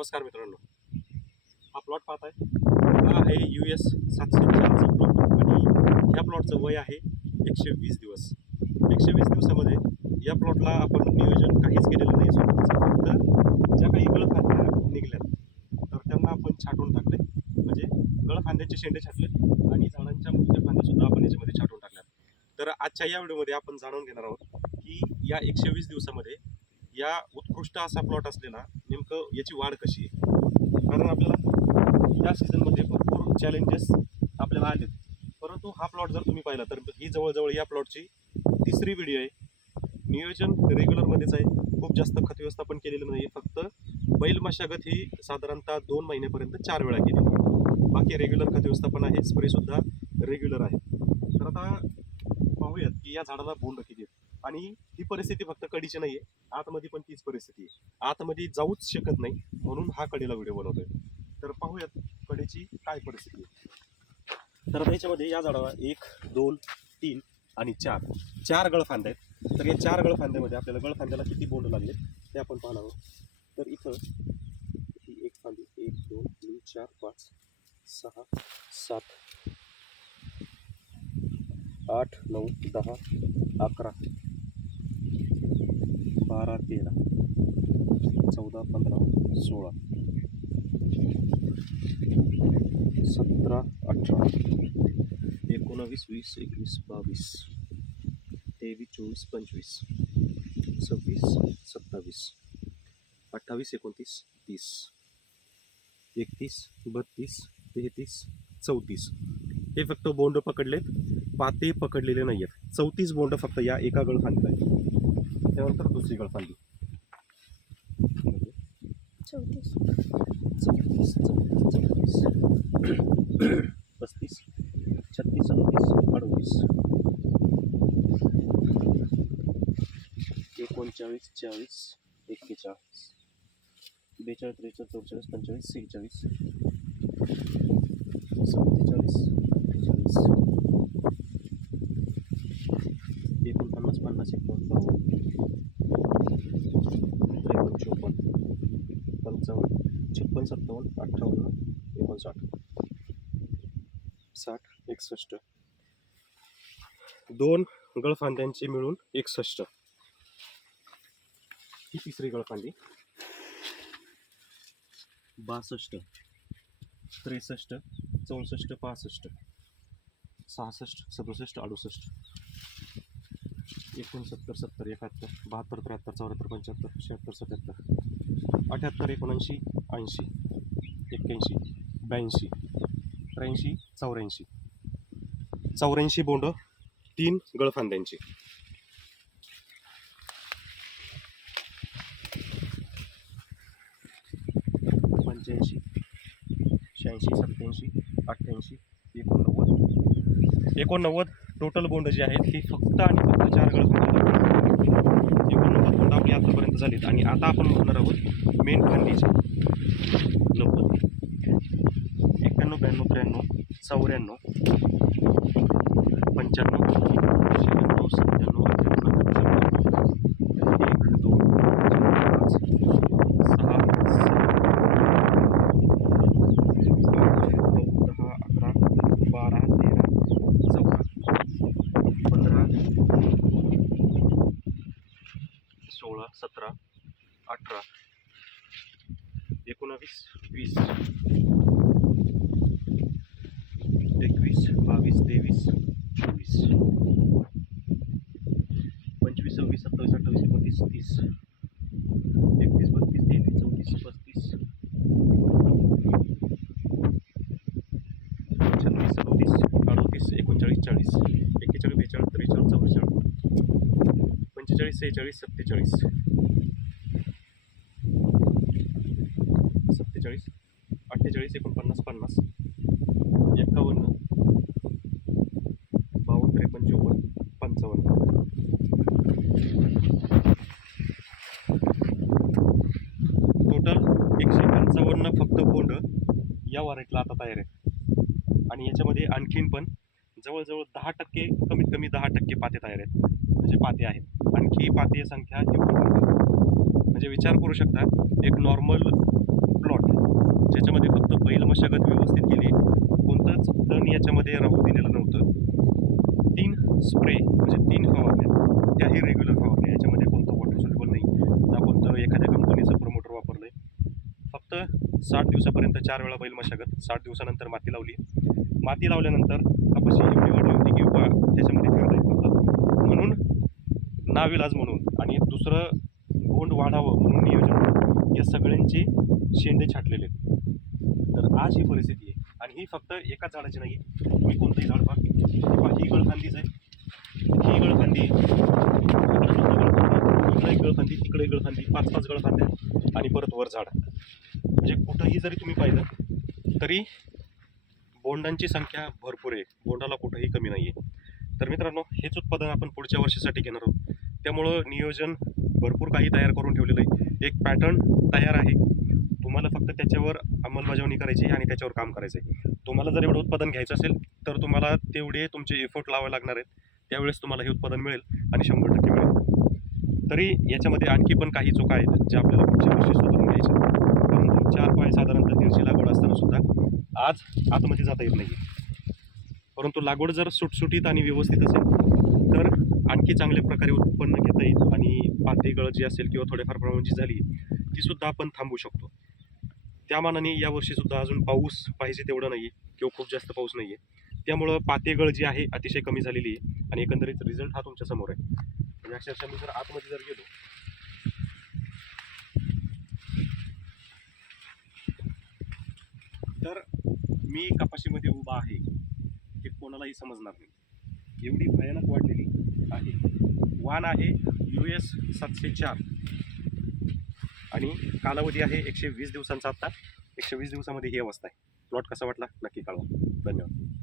नमस्कार मित्रांनो. हा प्लॉट पाहताय. हा आहे यू एस सातशे चारचा प्लॉट आणि या प्लॉटचं वय आहे एकशे वीस दिवस. एकशे वीस दिवसामध्ये या प्लॉटला आपण नियोजन काहीच केलेलं नाही. स्वतःचं फक्त ज्या काही गळफांद्या निघल्यात तर त्यांना आपण छाटून टाकले म्हणजे गळफांद्याचे शेंडे छाटले आणि झाडांच्या मुख्य फांद्यासुद्धा आपण याच्यामध्ये छाटून टाकल्यात. तर आजच्या या व्हिडिओमध्ये आपण जाणून घेणार आहोत की या एकशे वीस दिवसामध्ये या उत्कृष्ट असा प्लॉट असलेला नेमकं याची वाढ कशी आहे? कारण आपल्याला या सीझनमध्ये भरपूर चॅलेंजेस आपल्याला आलेत. परंतु हा प्लॉट जर तुम्ही पाहिला तर ही जवळजवळ या प्लॉटची तिसरी व्हिडिओ आहे. नियोजन रेग्युलरमध्येच आहे. खूप जास्त खत व्यवस्थापन केलेलं नाही फक्त बैल मशागत ही साधारणतः दोन महिन्यापर्यंत चार वेळा केली. बाकी रेग्युलर खत व्यवस्थापन आहे. स्प्रेसुद्धा रेग्युलर आहे. तर आता पाहूयात की या झाडाला बोंड किती आहेत. आणि ही परिस्थिती फक्त कडीची नाही आहे आतमध्ये पण तीच परिस्थिती आहे. आतमध्ये जाऊच शकत नाही म्हणून हा कडेला व्हिडिओ बनवतोय. तर पाहूयात कडेची काय परिस्थिती आहे. तर त्याच्यामध्ये या झाडाला एक दोन तीन आणि चार. चार गळफांद्या आहेत. तर या चार गळफांद्यामध्ये आपल्याला गळफांद्याला किती बोंड लागले ते आपण पाहणार आहोत. तर इथं ही एक फांदी एक दोन तीन चार पाच सहा सात आठ नऊ दहा अकरा. बारा तेरा चौदा पंधरा सोळा सतरा अठरा एकोणावीस वीस एकवीस बावीस तेवीस चोवीस पंचवीस सव्वीस सत्तावीस अठ्ठावीस एकोणतीस तीस एकतीस बत्तीस तेहतीस चौतीस. हे फक्त बोंड पकडलेत. पाते पकडलेले नाही आहेत चौतीस बोंड फक्त या एका गळफांदीला आहेत. त्यानंतर दुसरी गळफांदी चौतीस चौतीस चौतीस चौतीस. पस्तीस. छत्तीस सदतीस अडतीस. एकोणचाळीस चाळीस एक्केचाळीस. बेचाळीस त्रेचाळीस चौचाळीस पंचेचाळीस सेहेचाळीस. सत्तेचाळीस अठ्ठेचाळीस एकोणपन्नास पन्नास एकोण बावन्न त्रेपन्न चोपन्न पंचावन्न छप्पन सत्तावन्न अठ्ठावन्न एकोणसाठ. साठ एकसष्ट. दोन गळफांद्यांचे मिळून एकसष्ट. ही तिसरी गळफांदी. बासष्ट. त्रेसष्ट चौसष्ट पासष्ट. सहासष्ट सदुसष्ट अडुसष्ट. एकोणसत्तर सत्तर एकाहत्तर बहात्तर त्र्याहत्तर चौऱ्याहत्तर पंच्याहत्तर शहात्तर सत्याहत्तर अठ्याहत्तर एकोणऐंशी ऐंशी एक्क्याऐंशी ब्याऐंशी त्र्याऐंशी चौऱ्याऐंशी. चौऱ्याऐंशी बोंड तीन गळफांद्यांची. पंच्याऐंशी शहाऐंशी सत्त्याऐंशी अठ्ठ्याऐंशी एकोणनव्वद. एकोणनव्वद टोटल बोंड जी आहेत ही फक्त आणि फक्त चार गळ एकोणनव्वद बोंड आपली आतापर्यंत झालीत. आणि आता आपण बघणार आहोत मेन फांदीचे नव्वद. एक्क्याण्णव ब्याण्णव त्र्याण्णव चौऱ्याण्णव पंच्याण्णव शहाण्णव सत्त्याण्णव अठ्ठ्याण्णव एक दोन चार पाच सहा सात नऊ दहा अकरा बारा तेरा चौदा पंधरा सोळा सतरा अठरा एकोणावीस वीस एकवीस बावीस तेवीस चोवीस पंचवीस सव्वीस सत्तावीस अठ्ठावीस एकोणतीस तीस एकतीस बत्तीस तेहतीस चौतीस पस्तीस छत्तीस सत्तीस अडतीस एकोणचाळीस चाळीस एक्केचाळीस बेचाळीस त्रेचाळीस चव्वेचाळीस पंचेचाळीस सेहेचाळीस सत्तेचाळीस सत्तेचाळीस अठ्ठेचाळीस एकोणपन्नास पन्नास. एक्कावन्न बावन्न त्रेपन्न चोपन्न पंचावन्न. टोटल एकशे पंचावन्न फक्त बोंड या वरायटीला आता तयार आहेत आणि याच्यामध्ये आणखीन पण जवळजवळ दहा टक्के कमीत कमी दहा टक्के पाते तयार आहेत. म्हणजे पाते आहेत. आणखी पाते संख्या म्हणजे विचार करू शकता एक नॉर्मल ज्याच्यामध्ये फक्त बैल मशागत व्यवस्थित केली कोणताच तण याच्यामध्ये राहू दिलेलं नव्हतं. तीन स्प्रे म्हणजे तीन फवारण्या त्याही रेग्युलर फवारण्या याच्यामध्ये कोणतं वॉटर सोल्युबल नाही. ना कोणतं एखाद्या कंपनीचं प्रमोटर वापरलं आहे फक्त साठ दिवसापर्यंत चार वेळा बैल मशागत साठ दिवसानंतर माती लावली. माती लावल्यानंतर कपाशी एवढी वाढली होती की बा त्याच्यामध्ये फिरता येत नव्हतं. म्हणून नाविलाज म्हणून आणि दुसरं बोंड वाढावं म्हणून नियोजन. या सगळ्यांचे शेंडे छाटलेले आहेत. आज ही परिस्थिती आहे. आणि ही फक्त एकाच झाडाची नाही आहे तुम्ही कोणतंही झाड पहा. ही गळफांदीच आहे. ही गळफांदी. इकडे एक गळफांदी तिकडे एक गळफांदी पाच पाच गळफांद्या आणि परत वर झाड. म्हणजे कुठंही जरी तुम्ही पाहिलं तरी बोंडांची संख्या भरपूर आहे. बोंडाला कुठंही कमी नाही आहे तर मित्रांनो हेच उत्पादन आपण पुढच्या वर्षासाठी घेणार आहोत. त्यामुळं नियोजन भरपूर काही तयार करून ठेवलेलं आहे. एक पॅटर्न तयार आहे. तुम्हाला फक्त त्याच्यावर अंमलबजावणी करायची आहे आणि त्याच्यावर काम करायचं आहे. तुम्हाला जर एवढं उत्पादन घ्यायचं असेल तर तुम्हाला तेवढे तुमचे एफर्ट लावावे लागणार आहेत. त्यावेळेस तुम्हाला हे उत्पादन मिळेल आणि शंभर टक्के मिळेल. तरी याच्यामध्ये आणखी पण काही चुका आहेत ज्या आपल्याला पुढच्या वर्षी सुधारून घ्यायच्या परंतु चार पाय साधारणतः दीडशे लागवड असताना सुद्धा आज आतमध्ये जाता येत नाही परंतु लागवड जर सुटसुटीत आणि व्यवस्थित असेल तर आणखी चांगल्या प्रकारे उत्पन्न घेता येईल आणि पातेगळ जी असेल किंवा थोड्याफार प्रमाणात जी झाली ती सुद्धा आपण थांबवू शकतो. त्या मानाने यावर्षी सुद्धा अजून पाऊस पाहिजे तेवढा नाही आहे किंवा खूप जास्त पाऊस नाही आहे त्यामुळं पातेगळ जी आहे अतिशय कमी झालेली आहे आणि एकंदरीत रिझल्ट हा तुमच्यासमोर आहे. म्हणजे अक्षरशः मी जर आतमध्ये जर गेलो. तर मी कपाशीमध्ये उभा आहे हे कोणालाही समजणार नाही. एवढी भयानक वाढलेली आहे. वान आहे यू एस सातशे चार. आणि कालावधी आहे एकशे वीस दिवसांचा आत्ता. एकशे वीस दिवसामध्ये ही अवस्था आहे. प्लॉट कसा वाटला? नक्की कळवा. धन्यवाद.